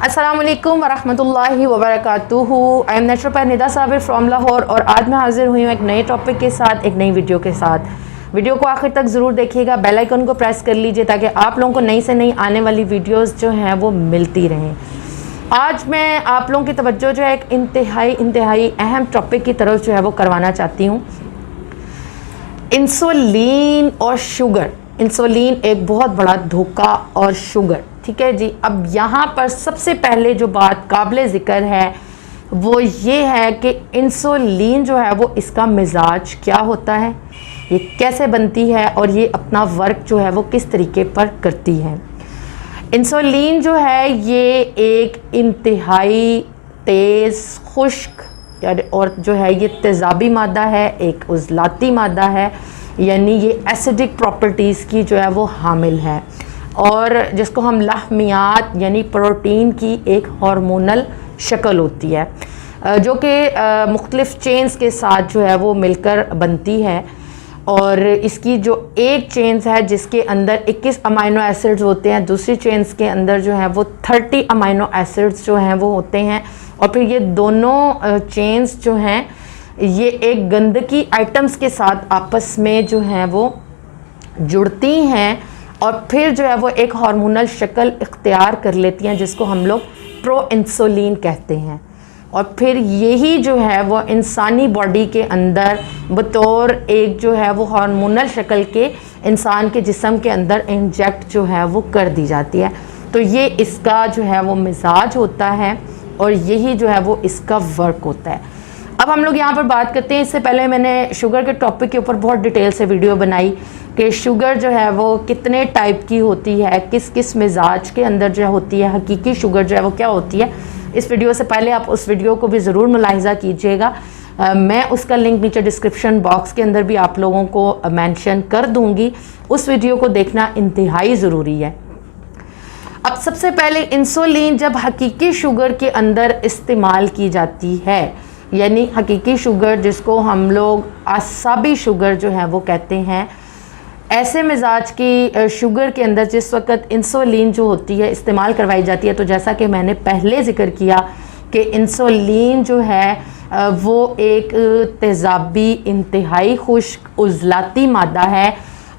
अस्सलामुअलैकुम वरहमतुल्लाहि वबरकातुहू। I am naturopath Nida Sabir from Lahore और आज मैं हाजिर हुई हूँ एक नए टॉपिक के साथ, एक नई वीडियो के साथ। वीडियो को आखिर तक ज़रूर देखिएगा, बेल आइकन को प्रेस कर लीजिए ताकि आप लोगों को नई से नई आने वाली वीडियोस जो हैं वो मिलती रहें। आज मैं आप लोगों की तवज्जो जो है एक इंतहाई अहम टॉपिक की तरफ जो है वो करवाना चाहती हूँ। इंसुलिन और शुगर। इंसुलिन एक बहुत बड़ा धोखा और शुगर, ठीक है जी। अब यहाँ पर सबसे पहले जो बात काबिल ज़िक्र है वो ये है कि इंसुलिन जो है वो इसका मिजाज क्या होता है, ये कैसे बनती है और ये अपना वर्क जो है वो किस तरीके पर करती है। इंसुलिन जो है ये एक इंतहाई तेज़ खुश्क और जो है ये तेज़ाबी मादा है, एक उज़लाती मादा है, यानी ये एसिडिक प्रॉपर्टीज़ की जो है वो हामिल है और जिसको हम लहमियात यानी प्रोटीन की एक हार्मोनल शक्ल होती है जो कि मुख्तलिफ़ चेन्स के साथ जो है वो मिलकर बनती है। और इसकी जो एक चेन्स है जिसके अंदर 21 अमाइनो एसिड्स होते हैं, दूसरी चेन्स के अंदर जो है वो 30 अमाइनो एसिड्स जो हैं वो होते हैं। और फिर ये दोनों चेन्स जो हैं ये एक गंदगी आइटम्स के साथ आपस में जो हैं वो जुड़ती हैं और फिर जो है वो एक हार्मोनल शक्ल इख्तियार कर लेती हैं जिसको हम लोग प्रो इंसुलिन कहते हैं। और फिर यही जो है वो इंसानी बॉडी के अंदर बतौर एक जो है वो हार्मोनल शक्ल के इंसान के जिस्म के अंदर इंजेक्ट जो है वो कर दी जाती है। तो ये इसका जो है वो मिजाज होता है और यही जो है वो इसका वर्क होता है। अब हम लोग यहाँ पर बात करते हैं, इससे पहले मैंने शुगर के टॉपिक के ऊपर बहुत डिटेल से वीडियो बनाई कि शुगर जो है वो कितने टाइप की होती है, किस किस मिजाज के अंदर जो होती है, हकीकी शुगर जो है वो क्या होती है। इस वीडियो से पहले आप उस वीडियो को भी ज़रूर मुलाहिज़ा कीजिएगा। मैं उसका लिंक नीचे डिस्क्रिप्शन बॉक्स के अंदर भी आप लोगों को मेंशन कर दूँगी, उस वीडियो को देखना इंतहाई ज़रूरी है। अब सबसे पहले इंसुलिन जब हकीकी शुगर के अंदर इस्तेमाल की जाती है, यानी हकीकी शुगर जिसको हम लोग आसाबी शुगर जो है वो कहते हैं, ऐसे मिजाज की शुगर के अंदर जिस वक्त इंसुलिन जो होती है इस्तेमाल करवाई जाती है, तो जैसा कि मैंने पहले ज़िक्र किया कि इंसुलिन जो है वो एक तेज़ाबी इंतहाई खुश्क उज़लाती मादा है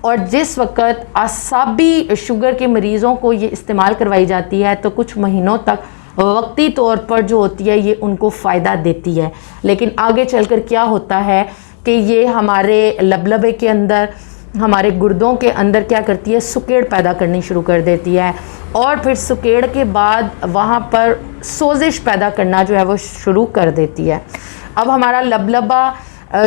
और जिस वक्त आसाबी शुगर के मरीज़ों को ये इस्तेमाल करवाई जाती है तो कुछ महीनों तक वक्ती तौर पर जो होती है ये उनको फ़ायदा देती है, लेकिन आगे चलकर क्या होता है कि ये हमारे लबलबे के अंदर, हमारे गुर्दों के अंदर क्या करती है, सुकेड़ पैदा करनी शुरू कर देती है और फिर सुकेड़ के बाद वहाँ पर सोजिश पैदा करना जो है वो शुरू कर देती है। अब हमारा लबलबा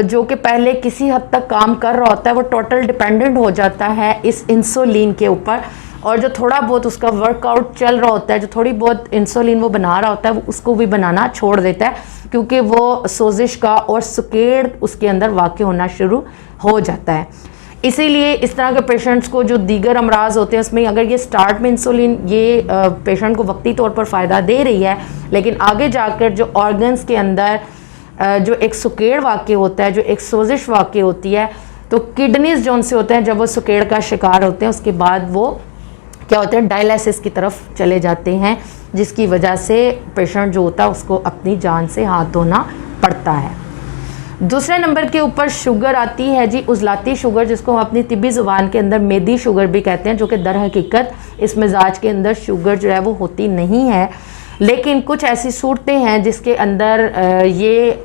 जो कि पहले किसी हद तक काम कर रहा होता है वो टोटल डिपेंडेंट हो जाता है इस इंसुलिन के ऊपर, और जो थोड़ा बहुत उसका वर्कआउट चल रहा होता है, जो थोड़ी बहुत इंसुलिन वो बना रहा होता है वो उसको भी बनाना छोड़ देता है क्योंकि वो सोजिश का और सुकेड़ उसके अंदर वाक़ई होना शुरू हो जाता है। इसीलिए इस तरह के पेशेंट्स को जो दीगर अमराज होते हैं उसमें अगर ये स्टार्ट में इंसुलिन ये पेशेंट को वक्ती तौर पर फ़ायदा दे रही है, लेकिन आगे जाकर जो ऑर्गन्स के अंदर जो एक सुकेड़ वाक़ई होता है, जो एक सोजिश वाक़ई होती है, तो किडनीज़ जो उनसे होते हैं जब वो सुकेड़ का शिकार होते हैं उसके बाद वो क्या होते हैं, डायलिसिस की तरफ चले जाते हैं, जिसकी वजह से पेशेंट जो होता है उसको अपनी जान से हाथ धोना पड़ता है। दूसरे नंबर के ऊपर शुगर आती है जी उज़लाती शुगर, जिसको हम अपनी तिब्बी ज़ुबान के अंदर मेदी शुगर भी कहते हैं, जो कि दर हकीकत इस मिजाज के अंदर शुगर जो है वो होती नहीं है, लेकिन कुछ ऐसी सूरतें हैं जिसके अंदर ये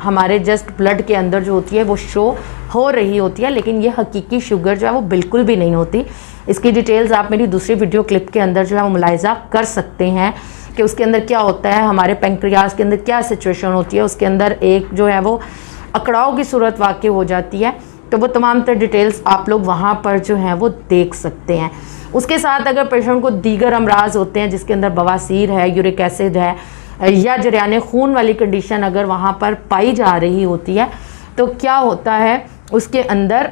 हमारे जस्ट ब्लड के अंदर जो होती है वो शो हो रही होती है, लेकिन ये हकीकी शुगर जो है वो बिल्कुल भी नहीं होती। इसकी डिटेल्स आप मेरी दूसरी वीडियो क्लिप के अंदर जो है वो मुलाहिज़ा कर सकते हैं कि उसके अंदर क्या होता है, हमारे पेंक्रियाज के अंदर क्या सिचुएशन होती है, उसके अंदर एक जो है वो अकड़ाव की सूरत वाक़ई हो जाती है। तो वो तमाम तर डिटेल्स आप लोग वहाँ पर जो हैं वो देख सकते हैं। उसके साथ अगर पेशेंट को दीगर अमराज होते हैं जिसके अंदर बवासीर है, यूरिक एसिड है या जरियाने खून वाली कंडीशन अगर वहाँ पर पाई जा रही होती है, तो क्या होता है उसके अंदर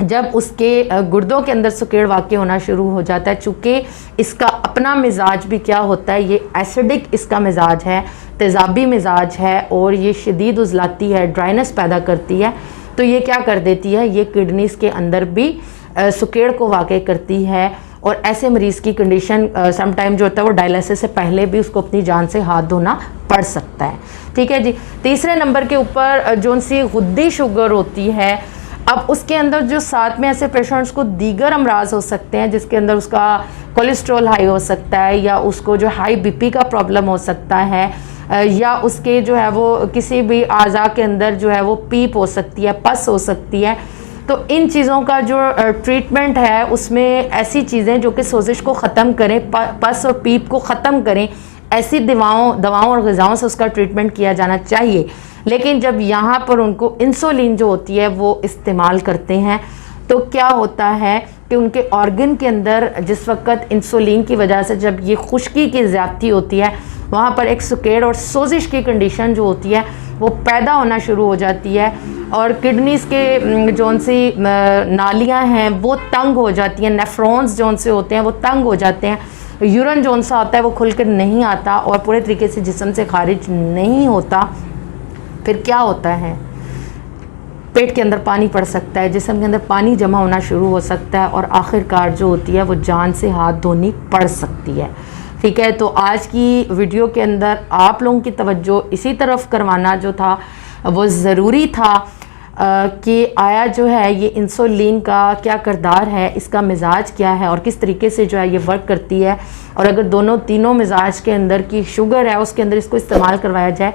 जब उसके गुर्दों के अंदर सुकेड़ वाक़ई होना शुरू हो जाता है, चूँकि इसका अपना मिजाज भी क्या होता है, ये एसिडिक इसका मिजाज है, तेज़ाबी मिजाज है और ये शदीद उज़लाती है, ड्राइनेस पैदा करती है, तो ये क्या कर देती है, ये किडनीज़ के अंदर भी सुकेड़ को वाक़ई करती है और ऐसे मरीज़ की कंडीशन समटाइम जो होता है वो डायलिसिस से पहले भी उसको अपनी जान से हाथ धोना पड़ सकता है। ठीक है जी। तीसरे नंबर के ऊपर जो सी गुद्दी शुगर होती है, अब उसके अंदर जो साथ में ऐसे पेशेंट्स को दीगर अमराज हो सकते हैं जिसके अंदर उसका कोलेस्ट्रॉल हाई हो सकता है, या उसको जो हाई बीपी का प्रॉब्लम हो सकता है, या उसके जो है वो किसी भी आज़ा के अंदर जो है वो पीप हो सकती है, पस हो सकती है। तो इन चीज़ों का जो ट्रीटमेंट है उसमें ऐसी चीज़ें जो कि सोजिश को ख़त्म करें, पस और पीप को ख़त्म करें, ऐसी दवाओं और ग़िज़ाओं से उसका ट्रीटमेंट किया जाना चाहिए। लेकिन जब यहाँ पर उनको इंसुलिन जो होती है वो इस्तेमाल करते हैं तो क्या होता है कि उनके ऑर्गन के अंदर जिस वक्त इंसुलिन की वजह से जब ये खुश्की की ज़्यादती होती है, वहाँ पर एक सुकेड़ और सोजिश की कंडीशन जो होती है वो पैदा होना शुरू हो जाती है, और किडनीज़ के जौन सी नालियाँ हैं वो तंग हो जाती हैं, नेफ्रॉन्स जौन से होते हैं वो तंग हो जाते हैं, यूरिन जौन सा आता है वो खुल कर नहीं आता और पूरे तरीके से जिस्म से खारिज नहीं होता। फिर क्या होता है, पेट के अंदर पानी पड़ सकता है, जिस्म के अंदर पानी जमा होना शुरू हो सकता है, और आखिरकार जो होती है वो जान से हाथ धोनी पड़ सकती है। ठीक है, तो आज की वीडियो के अंदर आप लोगों की तवज्जो इसी तरफ करवाना जो था वो ज़रूरी था कि आया जो है ये इंसुलिन का क्या किरदार है, इसका मिजाज क्या है और किस तरीके से जो है ये वर्क करती है, और अगर तीनों मिजाज के अंदर की शुगर है उसके अंदर इसको इस्तेमाल करवाया जाए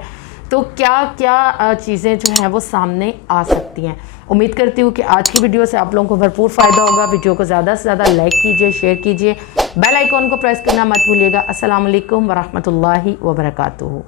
तो क्या क्या चीज़ें जो हैं वो सामने आ सकती हैं। उम्मीद करती हूँ कि आज की वीडियो से आप लोगों को भरपूर फ़ायदा होगा। वीडियो को ज़्यादा से ज़्यादा लाइक कीजिए, शेयर कीजिए, बेल आइकॉन को प्रेस करना मत भूलिएगा। अस्सलाम वालेकुम वरहमतुल्लाहि वबरकातुहू।